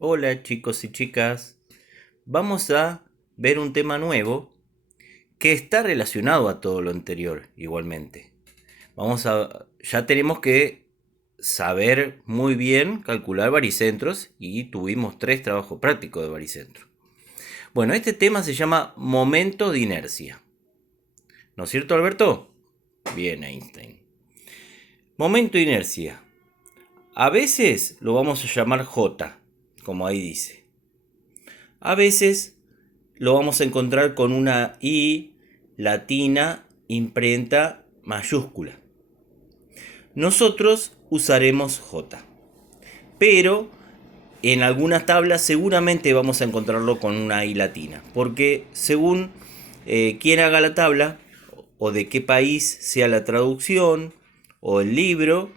Hola chicos y chicas, vamos a ver un tema nuevo que está relacionado a todo lo anterior igualmente. Ya tenemos que saber muy bien calcular baricentros y tuvimos 3 trabajos prácticos de baricentro. Bueno, este tema se llama momento de inercia. ¿No es cierto, Alberto? Bien, Einstein. Momento de inercia. A veces lo vamos a llamar J, como ahí dice. A veces lo vamos a encontrar con una I latina imprenta mayúscula. Nosotros usaremos J, pero en algunas tablas seguramente vamos a encontrarlo con una I latina, porque según quién haga la tabla o de qué país sea la traducción o el libro,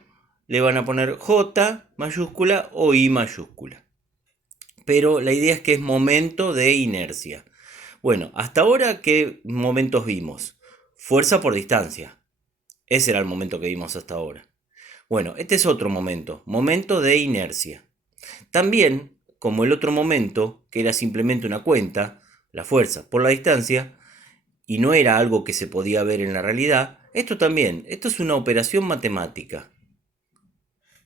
le van a poner J mayúscula o I mayúscula. Pero la idea es que es momento de inercia. Bueno, hasta ahora, ¿qué momentos vimos? Fuerza por distancia. Ese era el momento que vimos hasta ahora. Bueno, este es otro momento, momento de inercia. También, como el otro momento, que era simplemente una cuenta, la fuerza por la distancia, y no era algo que se podía ver en la realidad, esto es una operación matemática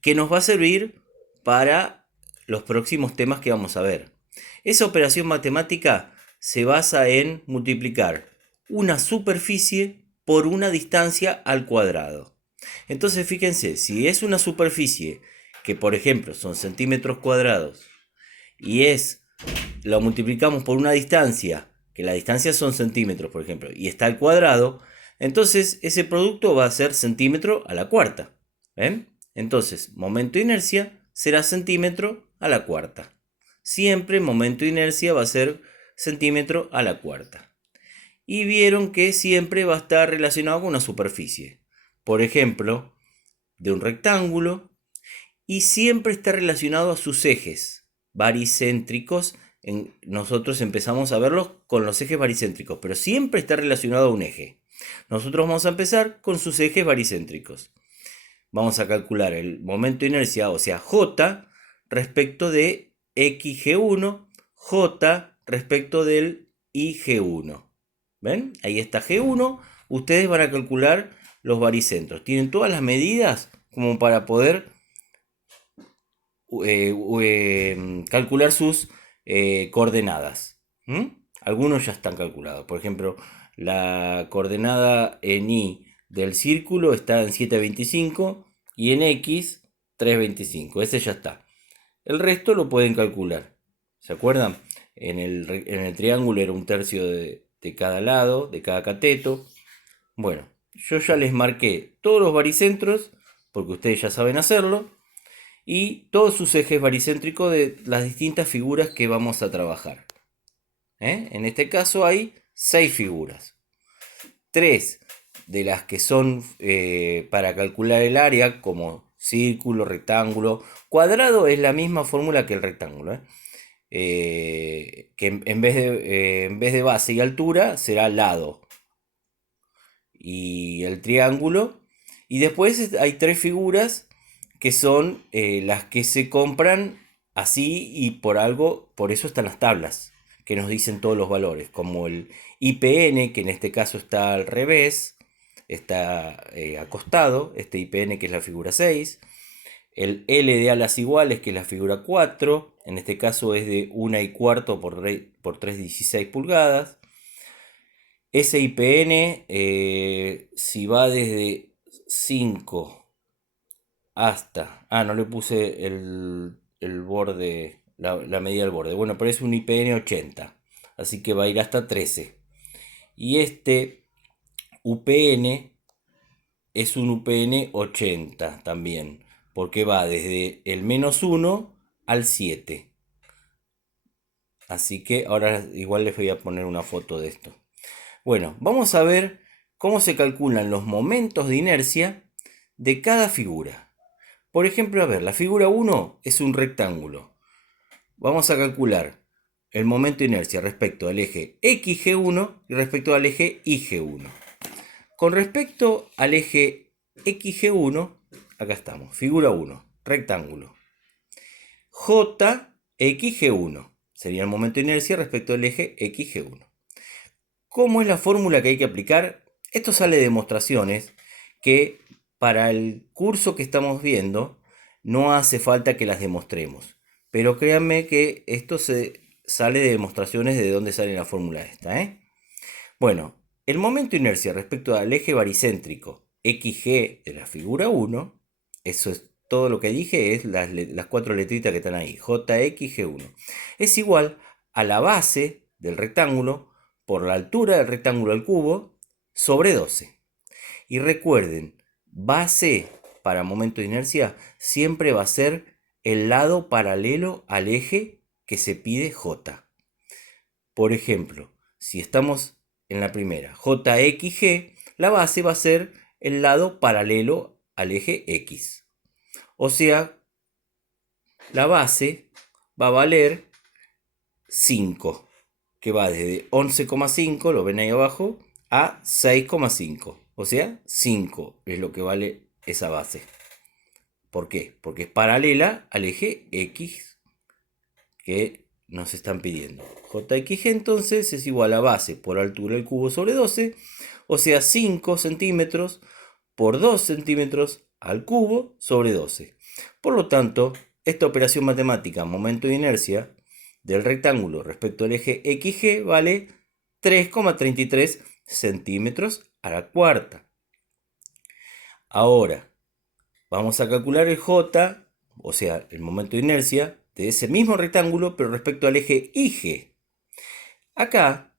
que nos va a servir para los próximos temas que vamos a ver. Esa operación matemática se basa en multiplicar una superficie por una distancia al cuadrado. Entonces fíjense, si es una superficie que por ejemplo son centímetros cuadrados y lo multiplicamos por una distancia, que la distancia son centímetros por ejemplo, y está al cuadrado, entonces ese producto va a ser centímetro a la cuarta. ¿Ven? Entonces, momento de inercia será centímetro a la cuarta. Siempre momento de inercia va a ser centímetro a la cuarta. Y vieron que siempre va a estar relacionado con una superficie. Por ejemplo, de un rectángulo. Y siempre está relacionado a sus ejes baricéntricos. Nosotros empezamos a verlos con los ejes baricéntricos, pero siempre está relacionado a un eje. Nosotros vamos a empezar con sus ejes baricéntricos. Vamos a calcular el momento de inercia, o sea, J, respecto de XG1, J respecto del IG1. ¿Ven? Ahí está G1. Ustedes van a calcular los baricentros. Tienen todas las medidas como para poder calcular sus coordenadas. ¿Mm? Algunos ya están calculados. Por ejemplo, la coordenada en Y del círculo está en 7,25 y en X 3,25. Ese ya está. El resto lo pueden calcular. ¿Se acuerdan? En el triángulo era un tercio de cada lado, de cada cateto. Bueno, yo ya les marqué todos los baricentros, porque ustedes ya saben hacerlo, y todos sus ejes baricéntricos de las distintas figuras que vamos a trabajar. En este caso hay 6 figuras. 3 de las que son para calcular el área, como círculo, rectángulo. Cuadrado es la misma fórmula que el rectángulo. Que en vez de base y altura será lado. Y el triángulo. Y después hay 3 figuras que son las que se compran así y por algo, por eso están las tablas, que nos dicen todos los valores, como el IPN, que en este caso está al revés, está acostado, este IPN que es la figura 6, el L de alas iguales, que es la figura 4, en este caso es de 1,25 por 3,16 pulgadas. Ese IPN, si va desde 5 hasta... Ah, no le puse el borde, la medida del borde. Bueno, pero es un IPN 80. Así que va a ir hasta 13. Y este UPN es un UPN 80 también. Porque va desde el -1 al 7. Así que ahora igual les voy a poner una foto de esto. Bueno, vamos a ver cómo se calculan los momentos de inercia de cada figura. Por ejemplo, a ver, la figura 1 es un rectángulo. Vamos a calcular el momento de inercia respecto al eje XG1 y respecto al eje IG1. Con respecto al eje XG1, acá estamos, figura 1, rectángulo. J XG1. Sería el momento de inercia respecto al eje XG1. ¿Cómo es la fórmula que hay que aplicar? Esto sale de demostraciones que para el curso que estamos viendo no hace falta que las demostremos. Pero créanme que esto sale de demostraciones de dónde sale la fórmula esta, ¿eh? Bueno, el momento de inercia respecto al eje baricéntrico XG de la figura 1, eso es todo lo que dije, es las cuatro letritas que están ahí, JXG1, es igual a la base del rectángulo por la altura del rectángulo al cubo sobre 12. Y recuerden, base para momento de inercia siempre va a ser el lado paralelo al eje que se pide J. Por ejemplo, si estamos en la primera, JXG, la base va a ser el lado paralelo al eje X. O sea, la base va a valer 5, que va desde 11,5, lo ven ahí abajo, a 6,5. O sea, 5 es lo que vale esa base. ¿Por qué? Porque es paralela al eje X que nos están pidiendo. JXG entonces es igual a base por altura al cubo sobre 12, o sea 5 centímetros por 2 centímetros al cubo sobre 12. Por lo tanto, esta operación matemática, momento de inercia del rectángulo respecto al eje XG, vale 3,33 centímetros a la cuarta. Ahora, vamos a calcular el J, o sea, el momento de inercia de ese mismo rectángulo, pero respecto al eje IG. Acá,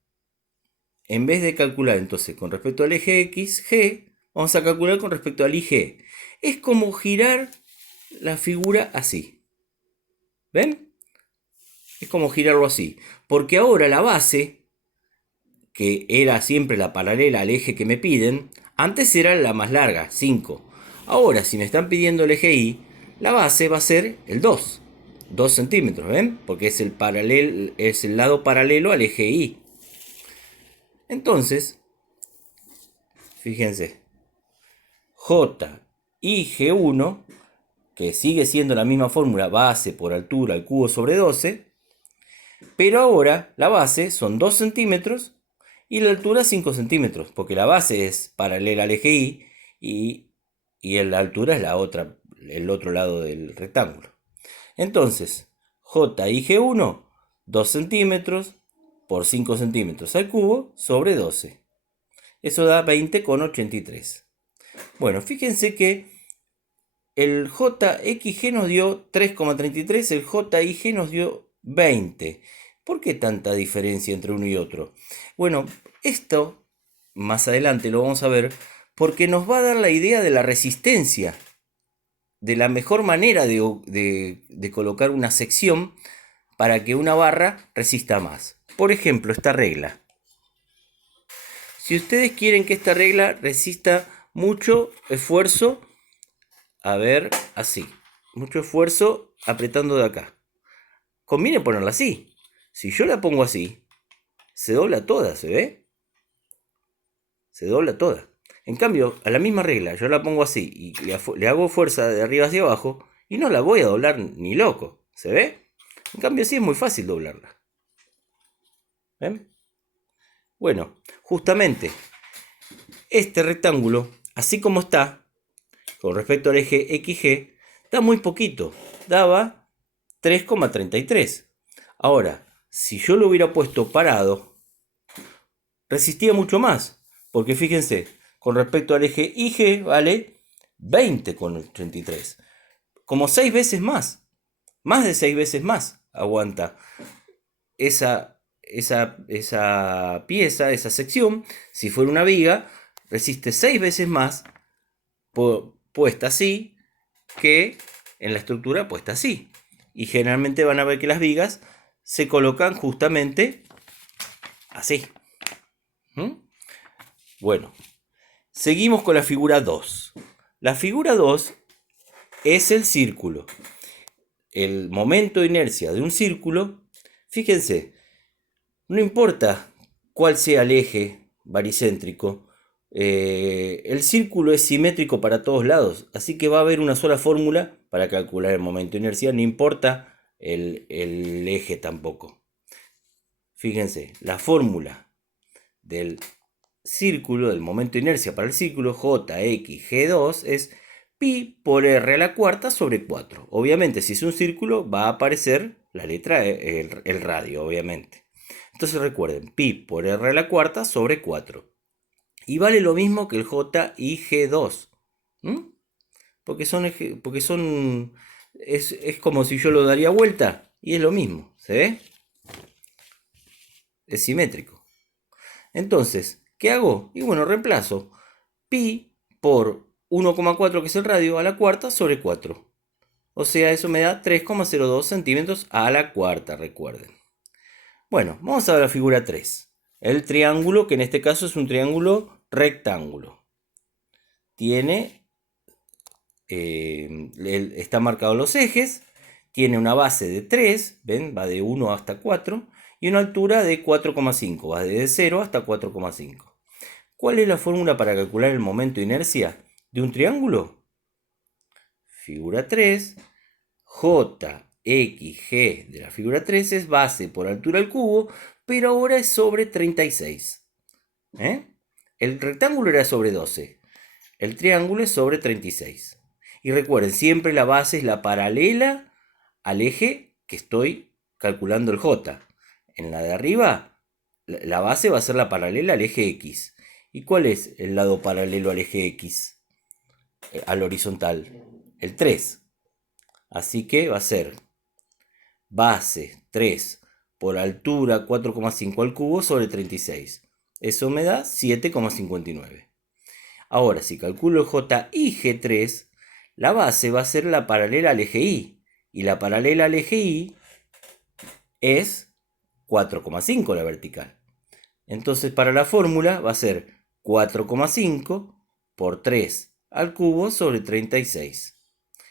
en vez de calcular entonces con respecto al eje XG, vamos a calcular con respecto al IG. Es como girar la figura así. ¿Ven? Es como girarlo así. Porque ahora la base, que era siempre la paralela al eje que me piden, antes era la más larga, 5. Ahora, si me están pidiendo el eje Y, la base va a ser el 2. 2 centímetros, ¿ven? Porque es el lado paralelo al eje Y. Entonces, fíjense, J y G1, que sigue siendo la misma fórmula, base por altura al cubo sobre 12, pero ahora la base son 2 centímetros y la altura 5 centímetros, porque la base es paralela al eje Y y la altura es el otro lado del rectángulo. Entonces, J y G1, 2 centímetros por 5 centímetros al cubo sobre 12. Eso da 20,83. Bueno, fíjense que el JXG nos dio 3,33, el JIG nos dio 20. ¿Por qué tanta diferencia entre uno y otro? Bueno, esto más adelante lo vamos a ver porque nos va a dar la idea de la resistencia, de la mejor manera de colocar una sección para que una barra resista más. Por ejemplo, esta regla. Si ustedes quieren que esta regla resista mucho esfuerzo, a ver, así. Mucho esfuerzo apretando de acá. Conviene ponerla así. Si yo la pongo así, se dobla toda, ¿se ve? Se dobla toda. En cambio, a la misma regla, yo la pongo así y le hago fuerza de arriba hacia abajo y no la voy a doblar ni loco, ¿se ve? En cambio, así es muy fácil doblarla. ¿Ven? Bueno, justamente este rectángulo, así como está, con respecto al eje XG, da muy poquito, daba 3,33. Ahora, si yo lo hubiera puesto parado, resistía mucho más, porque fíjense, con respecto al eje IG vale 20,83, como 6 veces más de 6 veces más aguanta esa pieza, esa sección. Si fuera una viga, resiste 6 veces más puesta así que en la estructura puesta así. Y generalmente van a ver que las vigas se colocan justamente así. Bueno, seguimos con la figura 2. La figura 2 es el círculo. El momento de inercia de un círculo, fíjense, no importa cuál sea el eje baricéntrico, el círculo es simétrico para todos lados, así que va a haber una sola fórmula para calcular el momento de inercia, no importa el eje tampoco. Fíjense, la fórmula del círculo, del momento de inercia para el círculo, Jx_G2 es pi por r a la cuarta sobre 4. Obviamente, si es un círculo, va a aparecer la letra E, el radio, obviamente. Entonces recuerden, pi por r a la cuarta sobre 4. Y vale lo mismo que el J_G2. Porque es como si yo lo daría vuelta y es lo mismo, ¿se ve? Es simétrico. Entonces, ¿qué hago? Y bueno, reemplazo pi por 1,4, que es el radio, a la cuarta sobre 4. O sea, eso me da 3,02 centímetros a la cuarta, recuerden. Bueno, vamos a ver la figura 3. El triángulo, que en este caso es un triángulo rectángulo. Está marcado los ejes, tiene una base de 3, ¿ven? Va de 1 hasta 4, y una altura de 4,5, va desde 0 hasta 4,5. ¿Cuál es la fórmula para calcular el momento de inercia de un triángulo? Figura 3, JXG de la figura 3 es base por altura al cubo, pero ahora es sobre 36. El rectángulo era sobre 12, el triángulo es sobre 36. Y recuerden, siempre la base es la paralela al eje que estoy calculando el J. En la de arriba, la base va a ser la paralela al eje X. ¿Y cuál es el lado paralelo al eje X? Al horizontal. El 3. Así que va a ser base 3 por altura 4,5 al cubo sobre 36. Eso me da 7,59. Ahora, si calculo el JIG3, la base va a ser la paralela al eje Y. Y la paralela al eje Y es 4,5 la vertical. Entonces, para la fórmula va a ser 4,5 por 3 al cubo sobre 36.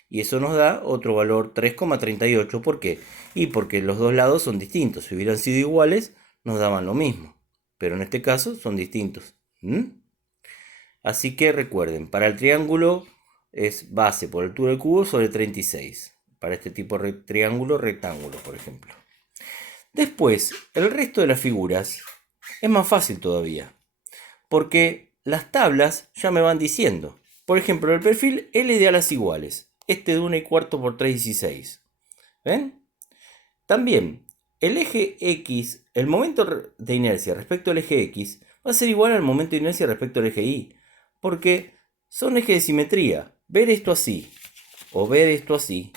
Y eso nos da otro valor 3,38. ¿Por qué? Y porque los dos lados son distintos. Si hubieran sido iguales, nos daban lo mismo. Pero en este caso son distintos. Así que recuerden, para el triángulo es base por altura del cubo sobre 36. Para este tipo de triángulo rectángulo, por ejemplo. Después, el resto de las figuras es más fácil todavía. Porque las tablas ya me van diciendo. Por ejemplo, el perfil L de alas iguales. Este de 1,4 por 3,16. ¿Ven? También, el eje X, el momento de inercia respecto al eje X, va a ser igual al momento de inercia respecto al eje Y. Porque son ejes de simetría. Ver esto así o ver esto así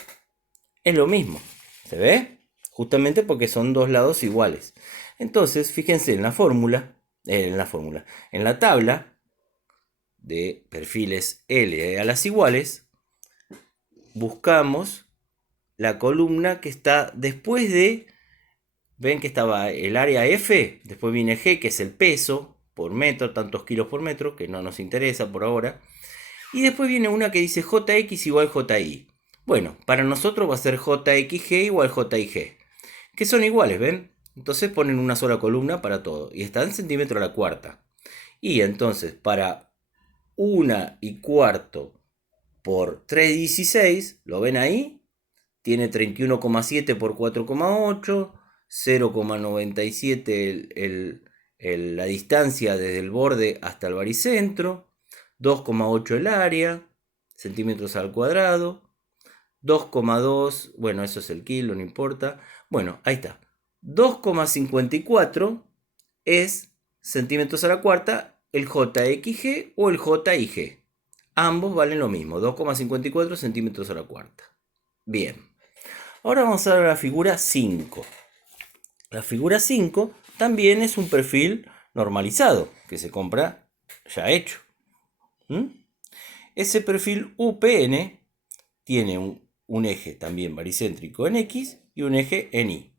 es lo mismo. ¿Se ve? Justamente porque son dos lados iguales. Entonces, fíjense en la fórmula, en la tabla de perfiles L a las iguales, buscamos la columna que está después de, ven que estaba el área F, después viene G, que es el peso por metro, tantos kilos por metro, que no nos interesa por ahora, y después viene una que dice JX igual JY. Bueno, para nosotros va a ser JXG igual JIG, que son iguales, ¿ven? Entonces ponen una sola columna para todo, y está en centímetro a la cuarta. Y entonces, para 1,4 por 3,16, ¿lo ven ahí? Tiene 31,7 por 4,8, 0,97 la distancia desde el borde hasta el baricentro, 2,8 el área, centímetros al cuadrado, 2,2, bueno, eso es el kilo, no importa. Bueno, ahí está. 2,54 es centímetros a la cuarta, el JXG o el JIG. Ambos valen lo mismo, 2,54 centímetros a la cuarta. Bien. Ahora vamos a ver la figura 5. La figura 5 también es un perfil normalizado que se compra ya hecho. Ese perfil UPN tiene un eje también baricéntrico en X y un eje en Y.